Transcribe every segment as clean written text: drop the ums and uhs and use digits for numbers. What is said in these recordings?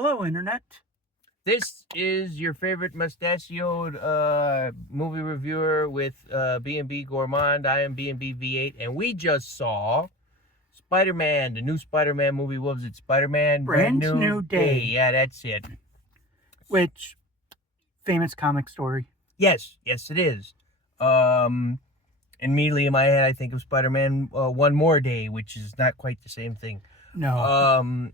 Hello, Internet. This is your favorite mustachioed movie reviewer with B&B Gourmande. I am B&B VeeEight, and we just saw Spider-Man, the new Spider-Man movie. What was it? Spider-Man Brand New Day. Yeah, that's it. Which, famous comic story. Yes, it is. Immediately in my head, I think of Spider-Man One More Day, which is not quite the same thing. No.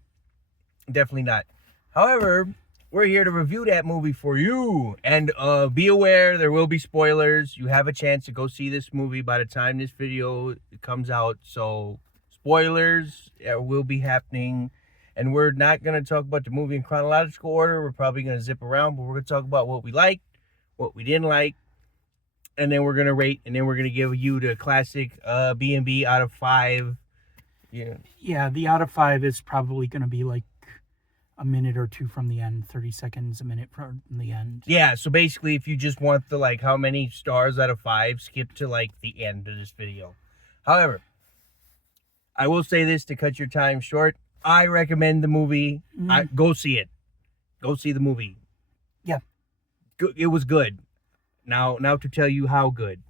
Definitely not. However, we're here to review that movie for you. And be aware, there will be spoilers. You have a chance to go see this movie by the time this video comes out. So, spoilers will be happening. And we're not going to talk about the movie in chronological order. We're probably going to zip around, but we're going to talk about what we liked, what we didn't like. And then we're going to rate, and then we're going to give you the classic B&B out of 5. Yeah, the out of 5 is probably going to be like a minute or two from the end, 30 seconds, a minute from the end. Yeah, so basically, if you just want the, like, how many stars out of 5, skip to, like, the end of this video. However, I will say this to cut your time short. I recommend the movie. Go see it. Go see the movie. Yeah. It was good. Now to tell you how good.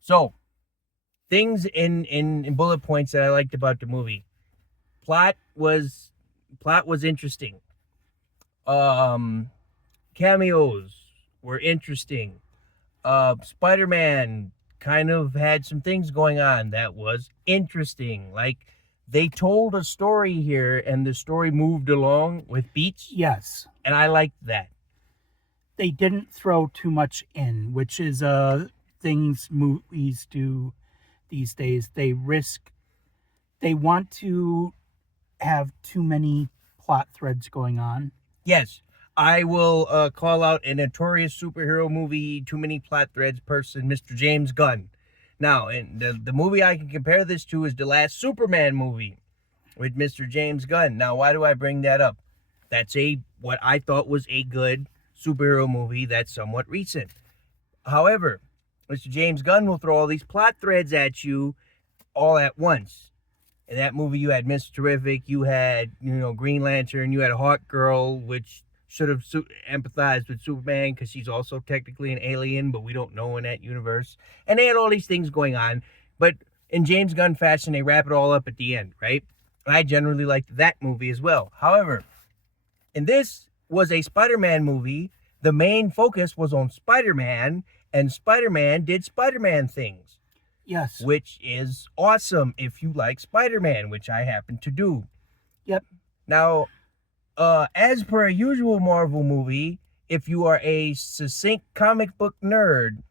So, things in bullet points that I liked about the movie. Plot was interesting. Cameos were interesting. Spider-Man kind of had some things going on that was interesting. Like, they told a story here, and the story moved along with beats. Yes. And I liked that. They didn't throw too much in, which is things movies do these days. They want to have too many plot threads going on. Yes, I will call out a notorious superhero movie, too many plot threads person, Mr. James Gunn. Now, and the movie I can compare this to is the last Superman movie with Mr. James Gunn. Now, why do I bring that up? That's what I thought was a good superhero movie that's somewhat recent. However, Mr. James Gunn will throw all these plot threads at you all at once. In that movie, you had Mr. Terrific, you had, Green Lantern, you had Hawk Girl, which should have empathized with Superman because she's also technically an alien, but we don't know in that universe. And they had all these things going on. But in James Gunn fashion, they wrap it all up at the end, right? I generally liked that movie as well. However, in this was a Spider-Man movie. The main focus was on Spider-Man, and Spider-Man did Spider-Man things. Yes. Which is awesome if you like Spider-Man, which I happen to do. Yep. Now, as per a usual Marvel movie, if you are a succinct comic book nerd,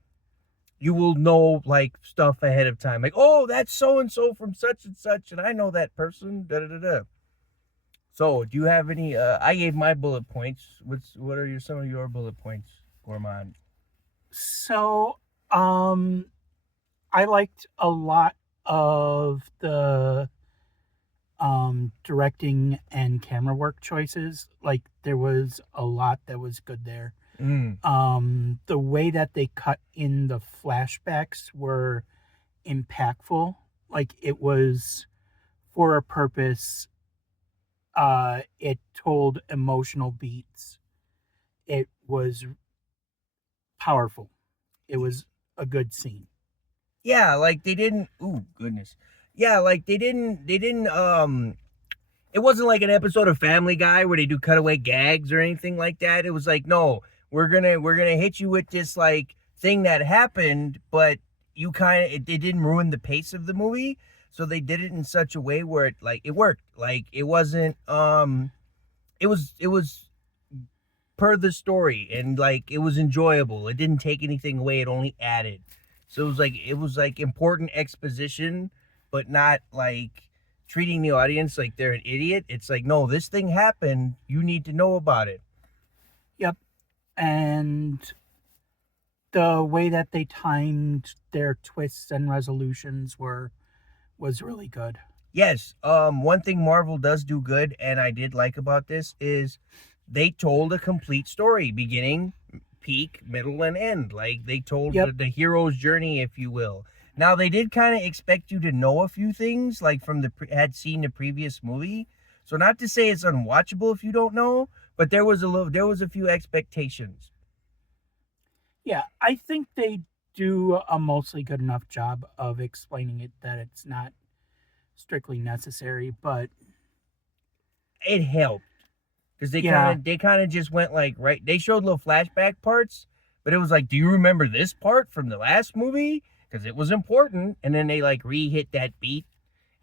you will know, like, stuff ahead of time. Like, oh, that's so-and-so from such and such, and I know that person, da-da-da-da. So, do you have any, I gave my bullet points. What are some of your bullet points, Gourmande? So, I liked a lot of the directing and camera work choices. Like, there was a lot that was good there. The way that they cut in the flashbacks were impactful. Like, it was for a purpose. It told emotional beats. It was powerful. It was a good scene. Yeah, like they didn't. Ooh, goodness. Yeah, like they didn't. It wasn't like an episode of Family Guy where they do cutaway gags or anything like that. It was like, no, we're gonna hit you with this like thing that happened, but it didn't ruin the pace of the movie. So they did it in such a way where it worked. Like, it wasn't. It was per the story, and like it was enjoyable. It didn't take anything away. It only added. So it was like important exposition, but not like treating the audience like they're an idiot. It's like, no, this thing happened. You need to know about it. Yep. And the way that they timed their twists and resolutions was really good. Yes. One thing Marvel does do good, and I did like about this, is they told a complete story, beginning, peak, middle, and end. Like, they told the hero's journey, if you will. Now, they did kind of expect you to know a few things, like had seen the previous movie. So not to say it's unwatchable if you don't know, but there was a few expectations. Yeah, I think they do a mostly good enough job of explaining it that it's not strictly necessary, but It helped because yeah, they kind of just went like right. They showed little flashback parts, but it was like, do you remember this part from the last movie? Because it was important, and then they like re-hit that beat,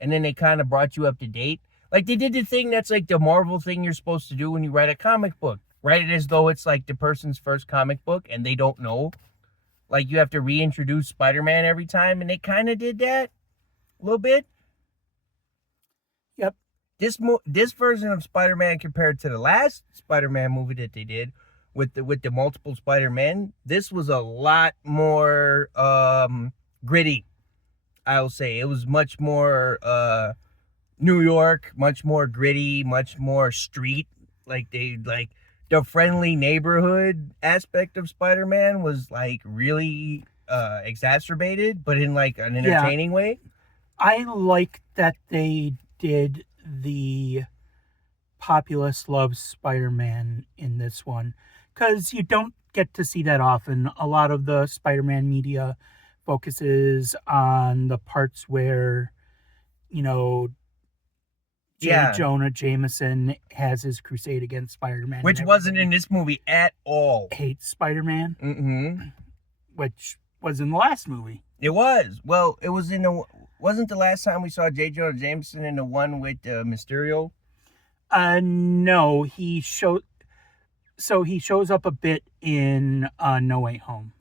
and then they kind of brought you up to date. Like they did the thing that's like the Marvel thing you're supposed to do when you write a comic book. Write it as though it's like the person's first comic book, and they don't know. Like you have to reintroduce Spider-Man every time, and they kind of did that a little bit. yep, This version of Spider-Man compared to the last Spider-Man movie that they did with the multiple Spider-Men, this was a lot more gritty. I'll say it was much more New York, much more gritty, much more street. Like they like the friendly neighborhood aspect of Spider-Man was like really exacerbated, but in like an yeah. entertaining way. I like that they did the populace loves Spider-Man in this one because you don't get to see that often. A lot of the Spider-Man media focuses on the parts where, you know, J. Yeah, Jonah Jameson has his crusade against Spider-Man, which and wasn't in everybody this movie at all. hates Spider-Man, Mm-hmm. which was in the last movie. It was. Well, it was in the. Wasn't the last time we saw J. Jonah Jameson in the one with Mysterio? No, he shows up a bit in No Way Home.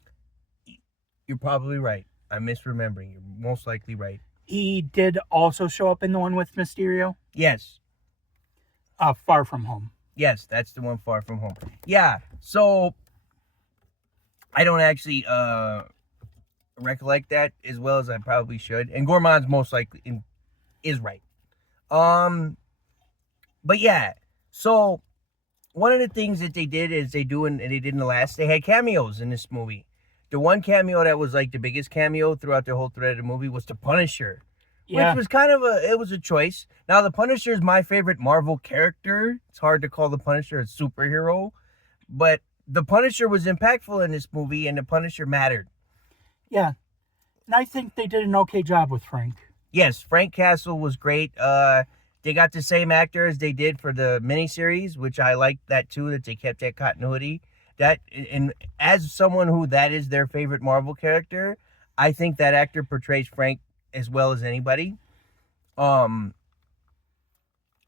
You're probably right. I'm misremembering. You're most likely right. He did also show up in the one with Mysterio. Yes. Far From Home. Yes, that's the one Far From Home. Yeah. So I don't actually recollect that as well as I probably should. And Gourmand's most likely is right. But yeah. So one of the things that they did is they did in the last, they had cameos in this movie. The one cameo that was like the biggest cameo throughout the whole thread of the movie was the Punisher, Yeah, which was kind of it was a choice. Now the Punisher is my favorite Marvel character. It's hard to call the Punisher a superhero, but the Punisher was impactful in this movie, and the Punisher mattered. yeah. And I think they did an okay job with Frank. Yes, Frank Castle was great. They got the same actor as they did for the miniseries, which I liked that too. That they kept that continuity. That and as someone who that is their favorite Marvel character, I think that actor portrays Frank as well as anybody. Um,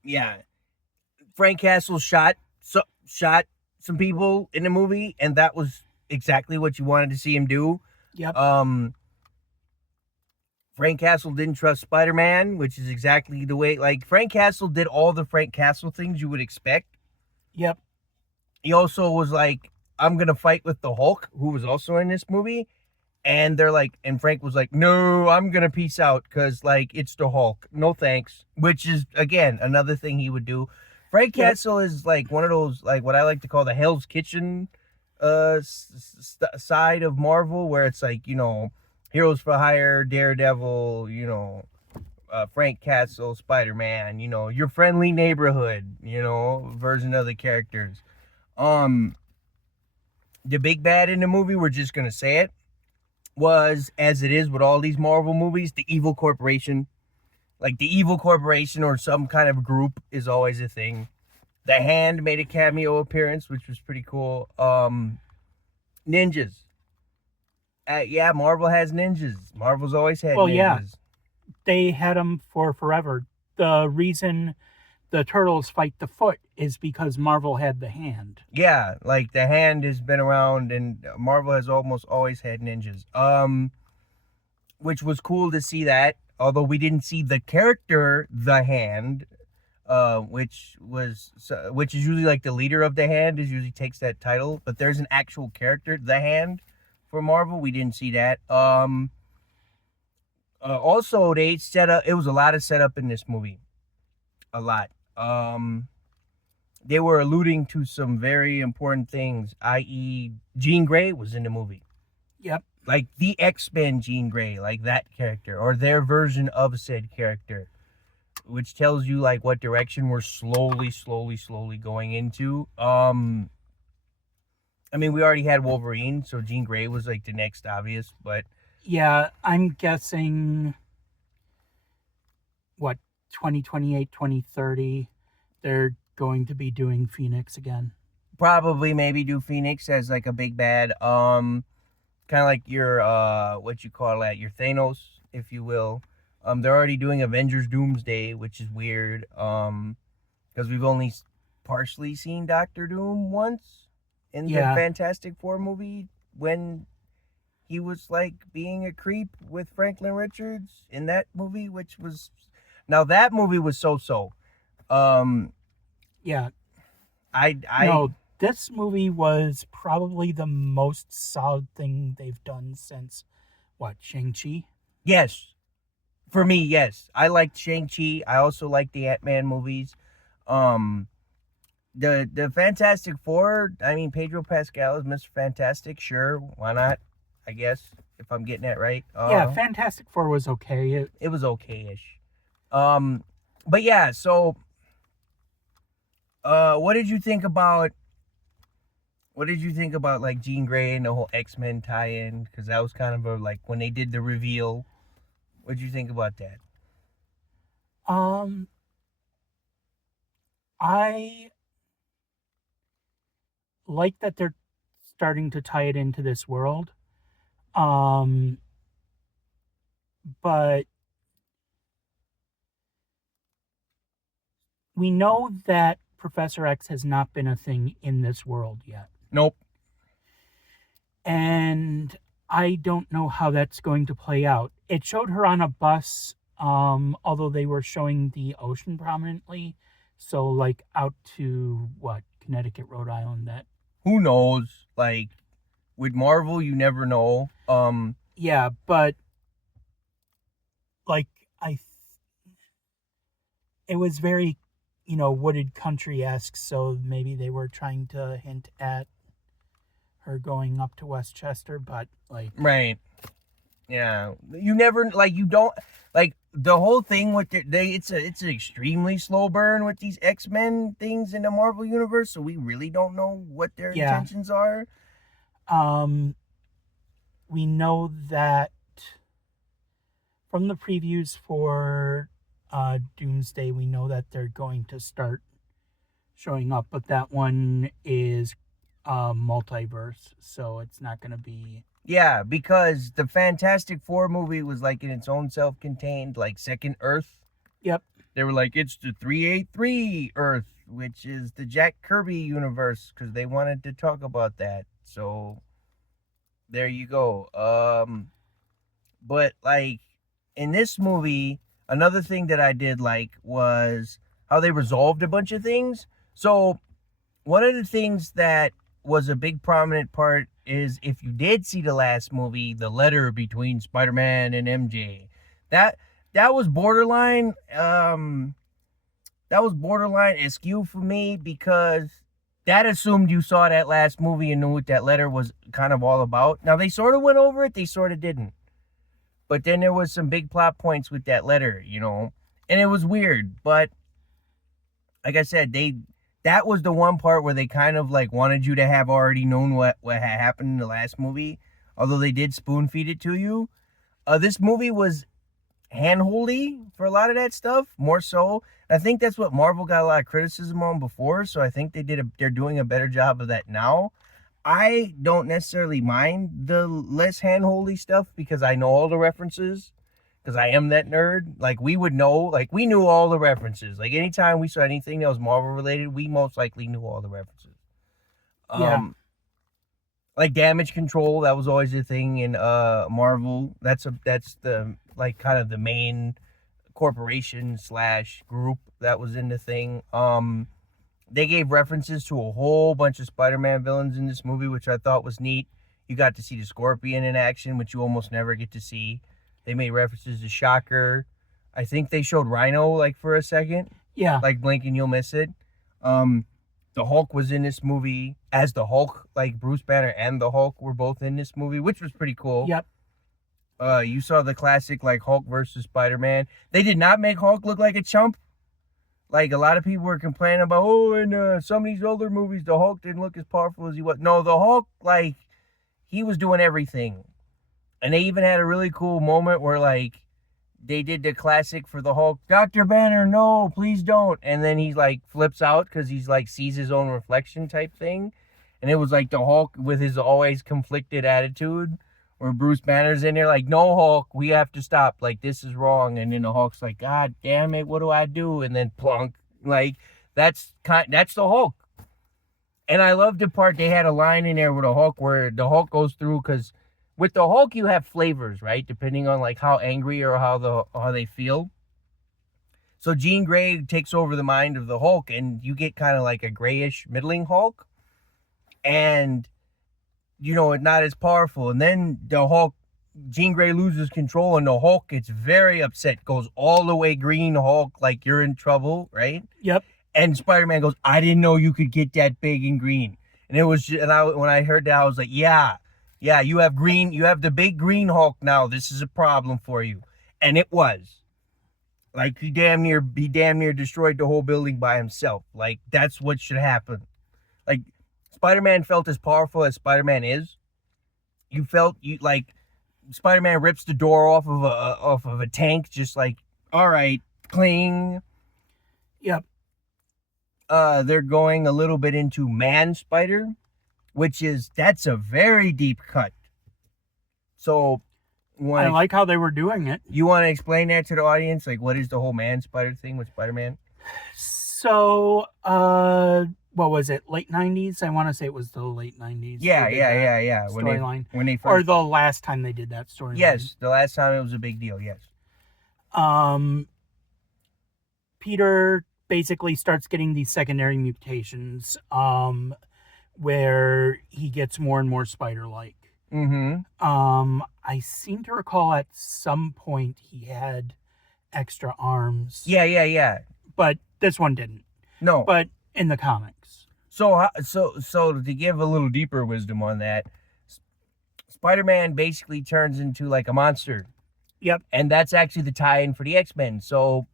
yeah, Frank Castle shot some people in the movie, and that was exactly what you wanted to see him do. Yep. Frank Castle didn't trust Spider-Man, which is exactly the way, like, Frank Castle did all the Frank Castle things you would expect. Yep. He also was like, I'm going to fight with the Hulk, who was also in this movie. And they're like, and Frank was like, no, I'm going to peace out because, like, it's the Hulk. No thanks. Which is, again, another thing he would do. Frank Yep. Castle is like one of those, like, what I like to call the Hell's Kitchen side of Marvel, where it's like, you know, Heroes for Hire, Daredevil, you know, Frank Castle, Spider-Man, you know, your friendly neighborhood, you know, version of the characters. The big bad in the movie, we're just gonna say it, was, as it is with all these Marvel movies, the evil corporation. Like the evil corporation or some kind of group is always a thing. The Hand made a cameo appearance, which was pretty cool. Ninjas. Yeah, Marvel has ninjas. Marvel's always had Well, ninjas. yeah. They had them for forever. The reason the turtles fight the Foot is because Marvel had the Hand. Yeah, like the Hand has been around, and Marvel has almost always had ninjas. Which was cool to see that. Although we didn't see the character, the Hand, which is usually like the leader of the Hand is usually takes that title. But there's an actual character, the Hand, for Marvel. We didn't see that. Also, they set up. It was a lot of setup in this movie. A lot. They were alluding to some very important things, i.e., Jean Grey was in the movie. Yep. Like the X-Men Jean Grey, like that character, or their version of said character. which tells you like what direction we're slowly going into. I mean, we already had Wolverine, so Jean Grey was like the next obvious, but Yeah, I'm guessing what 2028, 2030 they're going to be doing Phoenix again. probably maybe do Phoenix as like a big bad. Kind of like your what you call that, your Thanos, if you will. They're already doing Avengers Doomsday, which is weird. Because we've only partially seen Doctor Doom once in the Yeah, Fantastic Four movie when he was like being a creep with Franklin Richards in that movie, which was now that movie was so. Um, yeah. I No, this movie was probably the most solid thing they've done since what, Shang-Chi? yes, for me yes, I liked Shang-Chi. I also like the Ant-Man movies. Um, the Fantastic Four. I mean, Pedro Pascal is Mr. Fantastic. Sure, why not? I guess if I'm getting that right. Yeah, Fantastic Four was okay. It was okay-ish. Um, but yeah. So, what did you think about? What did you think about like Jean Grey and the whole X-Men tie-in? Because that was kind of a like when they did the reveal. What did you think about that? Um, I like that they're starting to tie it into this world. Um, but we know that Professor X has not been a thing in this world yet. Nope. And I don't know how that's going to play out. It showed her on a bus, although they were showing the ocean prominently. So, like, out to what, Connecticut, Rhode Island, that. Who knows? Like with Marvel, you never know. Yeah, but, like, it was very, wooded country esque. So maybe they were trying to hint at her going up to Westchester, but, like. Right. Yeah, you never like you don't like the whole thing with it's an extremely slow burn with these X-Men things in the Marvel universe, so we really don't know what their intentions are. We know that from the previews for Doomsday, we know that they're going to start showing up, but that one is multiverse, so it's not going to be. Yeah, because the Fantastic Four movie was like in its own self-contained like second Earth. Yep. They were like it's the 383 Earth, which is the Jack Kirby universe, because they wanted to talk about that. So there you go. But like in this movie, another thing that I did like was how they resolved a bunch of things. So one of the things that was a big prominent part is if you did see the last movie, the letter between Spider-Man and MJ. That was borderline askew for me, because that assumed you saw that last movie and knew what that letter was kind of all about. Now they sort of went over it, they sort of didn't. But then there was some big plot points with that letter, and it was weird. But like I said, that was the one part where they kind of like wanted you to have already known what had happened in the last movie, although they did spoon feed it to you. This movie was handholdy for a lot of that stuff, more so. I think that's what Marvel got a lot of criticism on before, so I think they're doing a better job of that now. I don't necessarily mind the less handholdy stuff because I know all the references. Because I am that nerd. Like, we would know, like, we knew all the references. Like, anytime we saw anything that was Marvel related, we most likely knew all the references. Yeah. Like damage control, that was always a thing in Marvel. That's the like kind of the main corporation / group that was in the thing. They gave references to a whole bunch of Spider-Man villains in this movie, which I thought was neat. You got to see the Scorpion in action, which you almost never get to see. They made references to Shocker. I think they showed Rhino like for a second. Yeah. Like blink and you'll miss it. The Hulk was in this movie as the Hulk. Like Bruce Banner and the Hulk were both in this movie, which was pretty cool. Yep. You saw the classic like Hulk versus Spider-Man. They did not make Hulk look like a chump. Like a lot of people were complaining about, oh, in some of these older movies, the Hulk didn't look as powerful as he was. No, the Hulk, like, he was doing everything. And they even had a really cool moment where, like, they did the classic for the Hulk, Dr. Banner, no, please don't. And then he, like, flips out because he's, like, sees his own reflection type thing. And it was, like, the Hulk with his always conflicted attitude where Bruce Banner's in there, like, no, Hulk, we have to stop. Like, this is wrong. And then the Hulk's like, God damn it, what do I do? And then plunk. Like, that's the Hulk. And I love the part they had a line in there with the Hulk where the Hulk goes through, because with the Hulk you have flavors, right? Depending on like how angry or how they feel. So Jean Grey takes over the mind of the Hulk, and you get kind of like a grayish middling Hulk, and you know it's not as powerful. And then the Hulk, Jean Grey loses control, and the Hulk gets very upset, goes all the way green Hulk, like you're in trouble, right? Yep. And Spider-Man goes, I didn't know you could get that big and green. And it was just, when I heard that, I was like, yeah, you have green, you have the big green Hulk now. This is a problem for you. And it was. Like, he damn near destroyed the whole building by himself. Like, that's what should happen. Like, Spider-Man felt as powerful as Spider-Man is. Like, Spider-Man rips the door off of a tank, just like, all right, cling. Yep. They're going a little bit into Man Spider, that's a very deep cut. So, I like how they were doing it. You want to explain that to the audience? Like, what is the whole Man Spider thing with Spider-Man? So, what was it? Late 90s? I want to say it was the late 90s. Yeah. Storyline. When they first... Or the last time they did that storyline. Yes, the last time it was a big deal, yes. Peter basically starts getting these secondary mutations, where he gets more and more spider-like. Mm-hmm. I seem to recall at some point he had extra arms. Yeah. But this one didn't. No. But in the comics. So to give a little deeper wisdom on that, Spider-Man basically turns into like a monster. Yep. And that's actually the tie-in for the X-Men. So,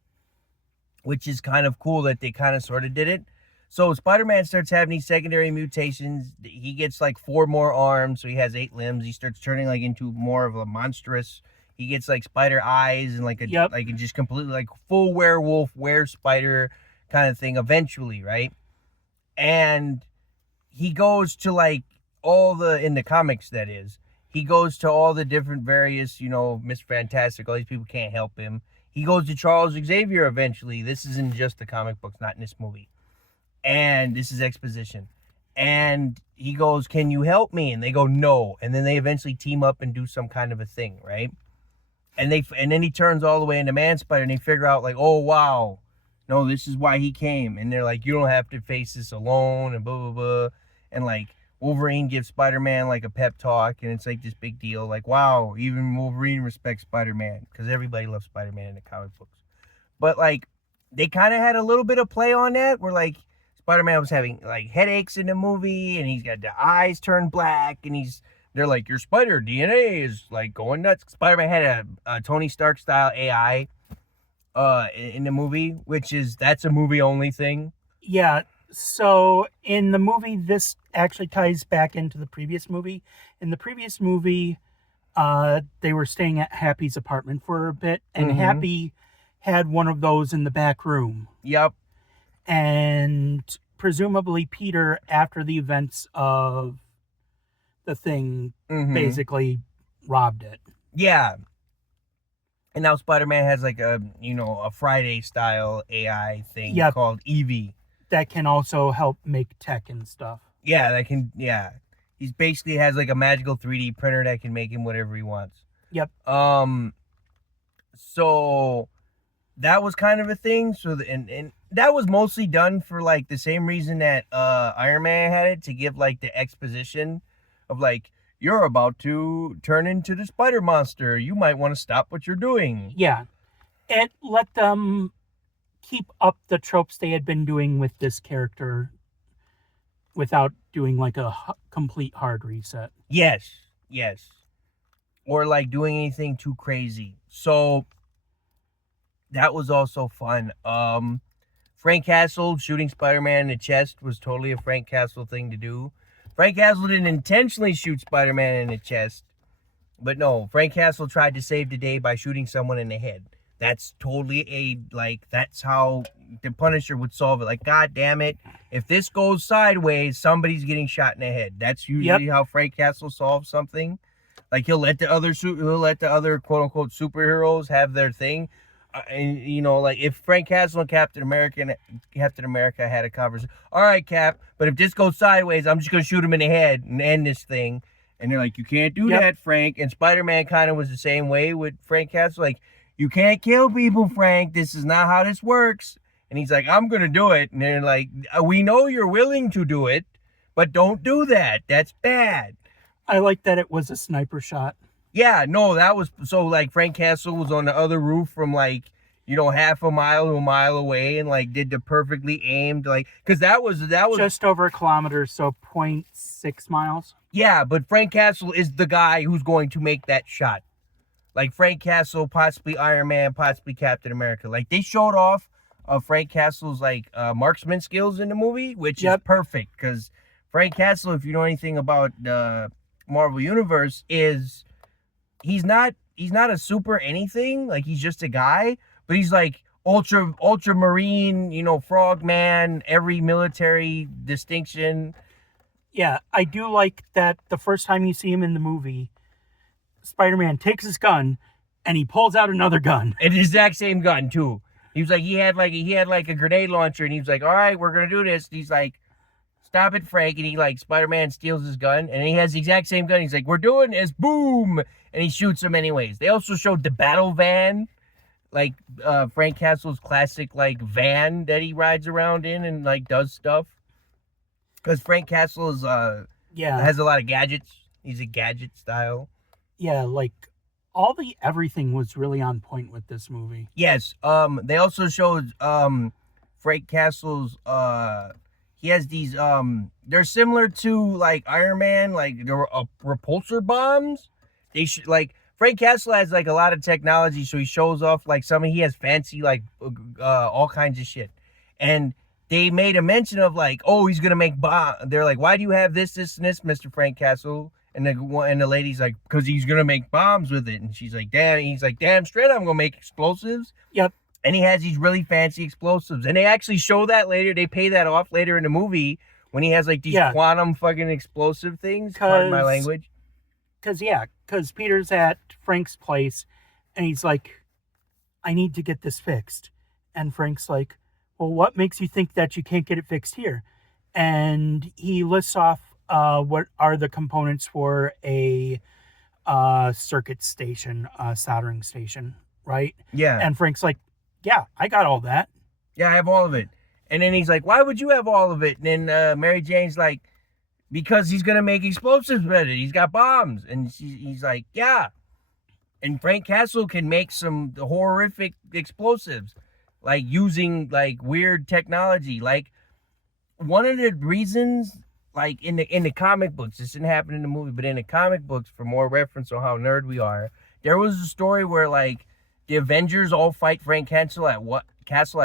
which is kind of cool that they kind of sort of did it. So Spider-Man starts having these secondary mutations. He gets like 4 more arms, so he has 8 limbs. He starts turning like into more of a monstrous. He gets like spider eyes and like just completely like full werewolf, spider kind of thing eventually, right? And he goes to like in the comics, that is, he goes to all the different various, Mr. Fantastic, all these people can't help him. He goes to Charles Xavier eventually. This isn't just the comic books, not in this movie. And this is exposition. And he goes, can you help me? And they go, no. And then they eventually team up and do some kind of a thing, right? And then he turns all the way into Man Spider, and they figure out like, oh, wow. No, this is why he came. And they're like, you don't have to face this alone, and blah, blah, blah. And like, Wolverine gives Spider-Man like a pep talk, and it's like this big deal. Like, wow, even Wolverine respects Spider-Man, because everybody loves Spider-Man in the comic books. But like, they kind of had a little bit of play on that, where like, Spider-Man was having like headaches in the movie, and he's got the eyes turned black, and they're like, your spider DNA is like going nuts. Spider-Man had a Tony Stark style AI in the movie, that's a movie only thing. Yeah. So in the movie, this actually ties back into the previous movie. In the previous movie, they were staying at Happy's apartment for a bit, and Mm-hmm. Happy had one of those in the back room. Yep. And presumably Peter, after the events of the thing, Mm-hmm. basically robbed it. Yeah. And now Spider-Man has like a Friday style AI thing called Eevee. That can also help make tech and stuff. Yeah, He basically has like a magical 3D printer that can make him whatever he wants. Yep. So that was kind of a thing. So and that was mostly done for like the same reason that Iron Man had it, to give like the exposition of like, you're about to turn into the spider monster. You might want to stop what you're doing. Yeah. It let them keep up the tropes they had been doing with this character without doing like a complete hard reset. Yes. or like doing anything too crazy. So that was also fun. Frank Castle shooting Spider-Man in the chest was totally a Frank Castle thing to do. Frank Castle didn't intentionally shoot Spider-Man in the chest, but no, Frank Castle tried to save the day by shooting someone in the head. That's totally that's how the Punisher would solve it. Like, God damn it, if this goes sideways, somebody's getting shot in the head. That's usually how Frank Castle solves something. Like, he'll let the other quote unquote superheroes have their thing. And you know, like if Frank Castle and Captain America had a conversation. All right, Cap, but if this goes sideways, I'm just gonna shoot him in the head and end this thing. And they're like, you can't do that, Frank. And Spider-Man kind of was the same way with Frank Castle. Like, you can't kill people, Frank. This is not how this works. And he's like, I'm gonna do it. And they're like, we know you're willing to do it, but don't do that. That's bad. I like that it was a sniper shot. Yeah, no, that was so like Frank Castle was on the other roof from like, you know, half a mile to a mile away and like did the perfectly aimed like because that was just over a kilometer, so 0.6 miles. Yeah, but Frank Castle is the guy who's going to make that shot. Like Frank Castle, possibly Iron Man, possibly Captain America. Like they showed off Frank Castle's like marksman skills in the movie, which is perfect because Frank Castle, if you know anything about the Marvel Universe, is he's not a super anything, like he's just a guy, but he's like ultramarine, you know, frogman, every military distinction. Yeah, I do like that the first time you see him in the movie, Spider-Man takes his gun and he pulls out another gun. And the exact same gun too. He was like he had like a grenade launcher and he was like, all right, we're gonna do this. And he's like, stop it, Frank. And he like Spider-Man steals his gun and he has the exact same gun. He's like, we're doing this, boom. And he shoots him anyways. They also showed the battle van, like Frank Castle's classic like van that he rides around in and like does stuff. Because Frank Castle is has a lot of gadgets. He's a gadget style. Yeah, like all the everything was really on point with this movie. Yes. They also showed Frank Castle's he has these they're similar to like Iron Man, like there were repulsor bombs. They should like Frank Castle has like a lot of technology, so he shows off like he has fancy like all kinds of shit. And they made a mention of like, oh, he's gonna make bomb. They're like, why do you have this, and this, Mr. Frank Castle? And the lady's like, because he's gonna make bombs with it. And she's like, damn. He's like, damn straight, I'm gonna make explosives. Yep. And he has these really fancy explosives, and they actually show that later. They pay that off later in the movie when he has like these quantum fucking explosive things. Pardon my language. Because Peter's at Frank's place, and he's like, I need to get this fixed. And Frank's like, well, what makes you think that you can't get it fixed here? And he lists off what are the components for a circuit station, soldering station, right? Yeah. And Frank's like, yeah, I got all that. Yeah, I have all of it. And then he's like, why would you have all of it? And then Mary Jane's like, because he's going to make explosives with it. He's got bombs. And he's like, yeah. And Frank Castle can make some horrific explosives, like using like weird technology. Like one of the reasons, like in the comic books, this didn't happen in the movie, but in the comic books, for more reference on how nerd we are, there was a story where like the Avengers all fight Frank Castle at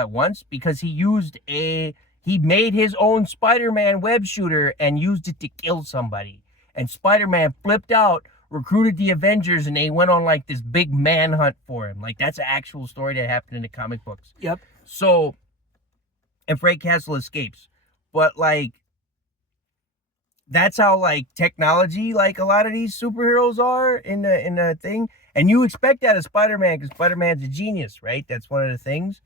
once because he made his own Spider-Man web shooter and used it to kill somebody. And Spider-Man flipped out, recruited the Avengers, and they went on like this big manhunt for him. Like that's an actual story that happened in the comic books. Yep. So, and Frank Castle escapes. But like, that's how like technology, like a lot of these superheroes are in the thing. And you expect that of Spider-Man because Spider-Man's a genius, right? That's one of the things.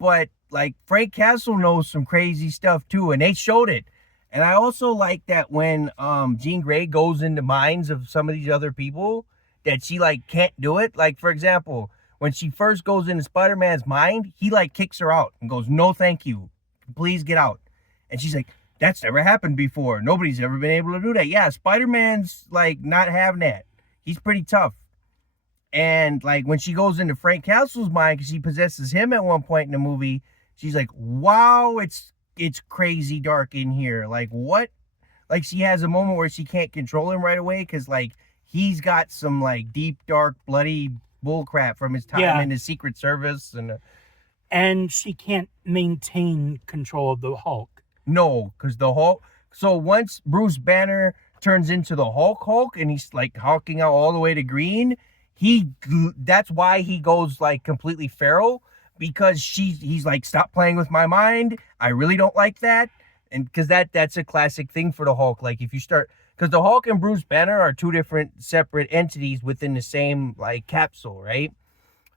But like Frank Castle knows some crazy stuff too, and they showed it. And I also like that when Jean Grey goes into minds of some of these other people that she like can't do it. Like for example, when she first goes into Spider-Man's mind, he like kicks her out and goes, "No, thank you. Please get out." And she's like, "That's never happened before. Nobody's ever been able to do that." Yeah, Spider-Man's like not having that. He's pretty tough. And like when she goes into Frank Castle's mind because she possesses him at one point in the movie, she's like, "Wow, it's crazy dark in here." Like what? Like she has a moment where she can't control him right away because like he's got some like deep, dark, bloody bullcrap from his time in the Secret Service, and she can't maintain control of the Hulk. no, because the Hulk. So once Bruce Banner turns into the Hulk, and he's like hulking out all the way to green, that's why he goes like completely feral, because he's like, stop playing with my mind. I really don't like that, and because that's a classic thing for the Hulk. Like if you start, because the Hulk and Bruce Banner are two different separate entities within the same like capsule, right?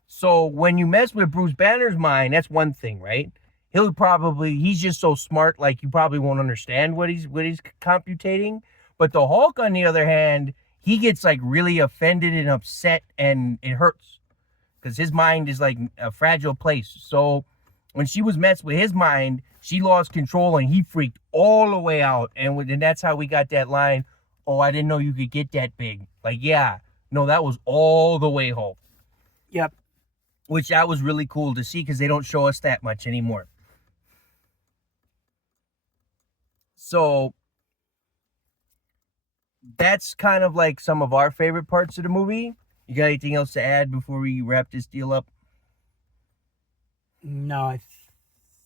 So when you mess with Bruce Banner's mind, that's one thing, right? He's just so smart, like you probably won't understand what he's computating. But the Hulk, on the other hand, he gets like really offended and upset, and it hurts because his mind is like a fragile place. So when she was messed with his mind, she lost control and he freaked all the way out. And that's how we got that line, "Oh, I didn't know you could get that big." Like, yeah, no, that was all the way Hulk. Yep. Which that was really cool to see because they don't show us that much anymore. So that's kind of like some of our favorite parts of the movie. You got anything else to add before we wrap this deal up? No, I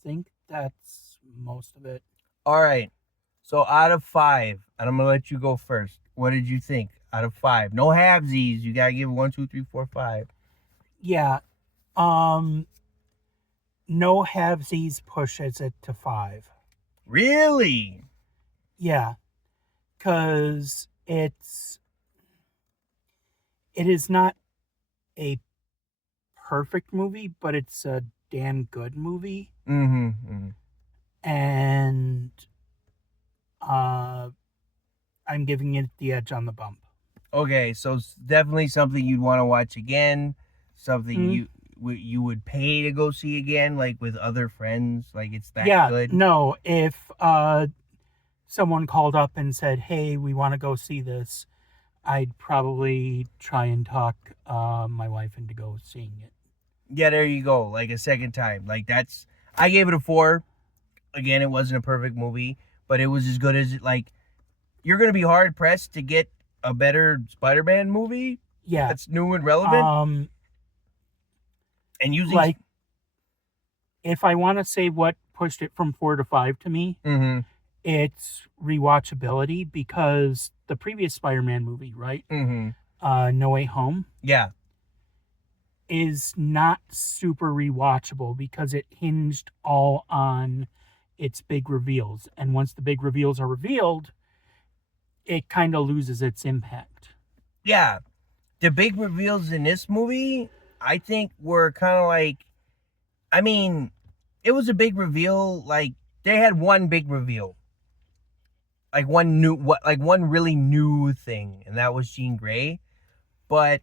think that's most of it. All right. So out of 5, and I'm gonna let you go first. What did you think out of 5? No halvesies. You gotta give 1, 2, 3, 4, 5. Yeah. No halvesies pushes it to 5. Really? Yeah. Because it is not a perfect movie, but it's a damn good movie. And I'm giving it the edge on the bump. Okay, so it's definitely something you'd want to watch again, something you would pay to go see again, like with other friends, like it's that good. No, if someone called up and said, "Hey, we want to go see this," I'd probably try and talk my wife into go seeing it. Yeah, there you go. Like a second time. Like I gave it a 4. Again, it wasn't a perfect movie, but it was as good as like you're gonna be hard pressed to get a better Spider-Man movie. Yeah, that's new and relevant. And using like, if I want to say what pushed it from 4 to 5 to me, it's rewatchability, because the previous Spider-Man movie, right? No Way Home. Yeah. Is not super rewatchable because it hinged all on its big reveals. And once the big reveals are revealed, it kind of loses its impact. Yeah. The big reveals in this movie, I think, were kind of like, I mean, it was a big reveal. Like, they had one big reveal. Like one really new thing, and that was Jean Grey. But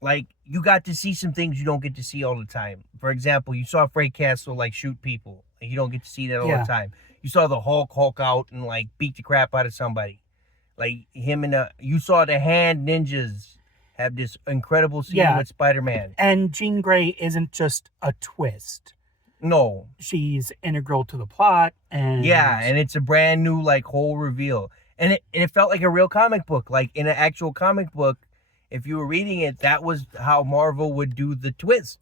like, you got to see some things you don't get to see all the time. For example, you saw Frank Castle like shoot people. Like, you don't get to see that all the time. You saw the Hulk out and like beat the crap out of somebody. Like you saw the hand ninjas have this incredible scene with Spider-Man. And Jean Grey isn't just a twist. No. She's integral to the plot. And it's a brand new like whole reveal. And it felt like a real comic book. Like in an actual comic book, if you were reading it, that was how Marvel would do the twist.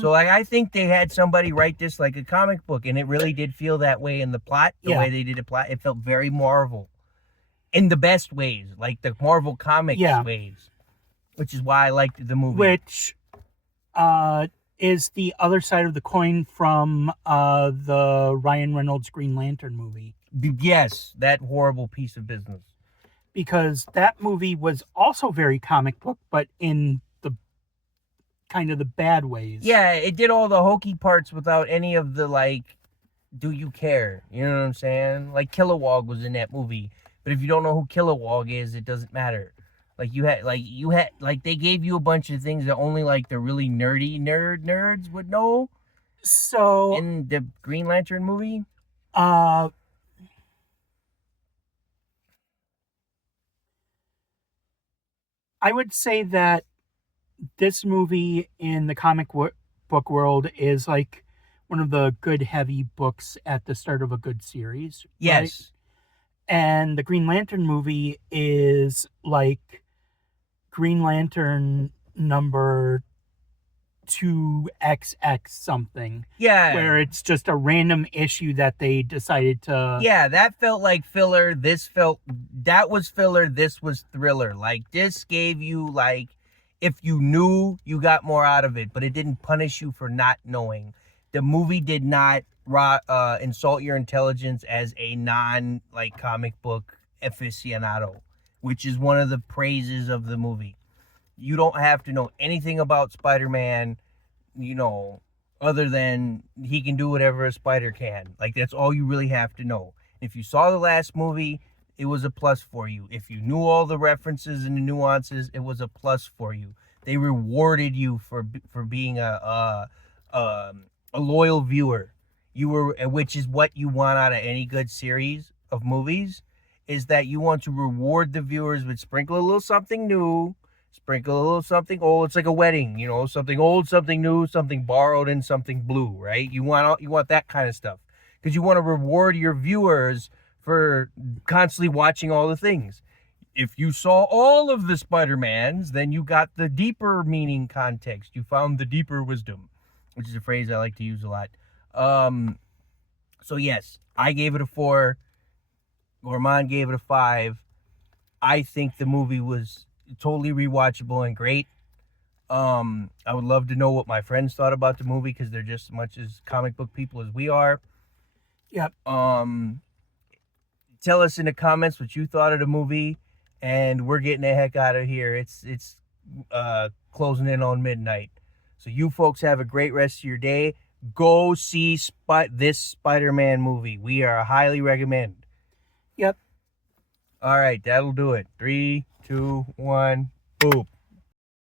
So like, I think they had somebody write this like a comic book, and it really did feel that way in the plot. The way they did the plot, it felt very Marvel. In the best ways, like the Marvel Comics ways. Which is why I liked the movie. Which is the other side of the coin from the Ryan Reynolds Green Lantern movie. Yes, that horrible piece of business. Because that movie was also very comic book, but in the kind of the bad ways. Yeah, it did all the hokey parts without any of the like, do you care? You know what I'm saying? Like Kilowog was in that movie. But if you don't know who Kilowog is, it doesn't matter. Like they gave you a bunch of things that only like the really nerds would know. So in the Green Lantern movie, I would say that this movie in the comic book world is like one of the good heavy books at the start of a good series. Yes. Right? And the Green Lantern movie is like Green Lantern number 2XX something. Yeah. Where it's just a random issue that they decided to. Yeah, that felt like filler. That was filler. This was thriller. Like, this gave you, like, if you knew, you got more out of it, but it didn't punish you for not knowing. The movie did not insult your intelligence as a like, comic book aficionado, which is one of the praises of the movie. You don't have to know anything about Spider-Man, other than he can do whatever a spider can. Like, that's all you really have to know. If you saw the last movie, it was a plus for you. If you knew all the references and the nuances, it was a plus for you. They rewarded you for being a loyal viewer. Which is what you want out of any good series of movies, is that you want to reward the viewers with sprinkle a little something new, sprinkle a little something old. It's like a wedding, something old, something new, something borrowed, and something blue, right? You want that kind of stuff because you want to reward your viewers for constantly watching all the things. If you saw all of the Spider-Mans, then you got the deeper meaning context. You found the deeper wisdom, which is a phrase I like to use a lot. So yes, I gave it a 4. Gourmande gave it a 5. I think the movie was totally rewatchable and great. I would love to know what my friends thought about the movie because they're just as much as comic book people as we are. Yep. Tell us in the comments what you thought of the movie, and we're getting the heck out of here. It's closing in on midnight. So you folks have a great rest of your day. Go see this Spider-Man movie. We are highly recommend. Yep. All right, that'll do it. 3, 2, 1, boop.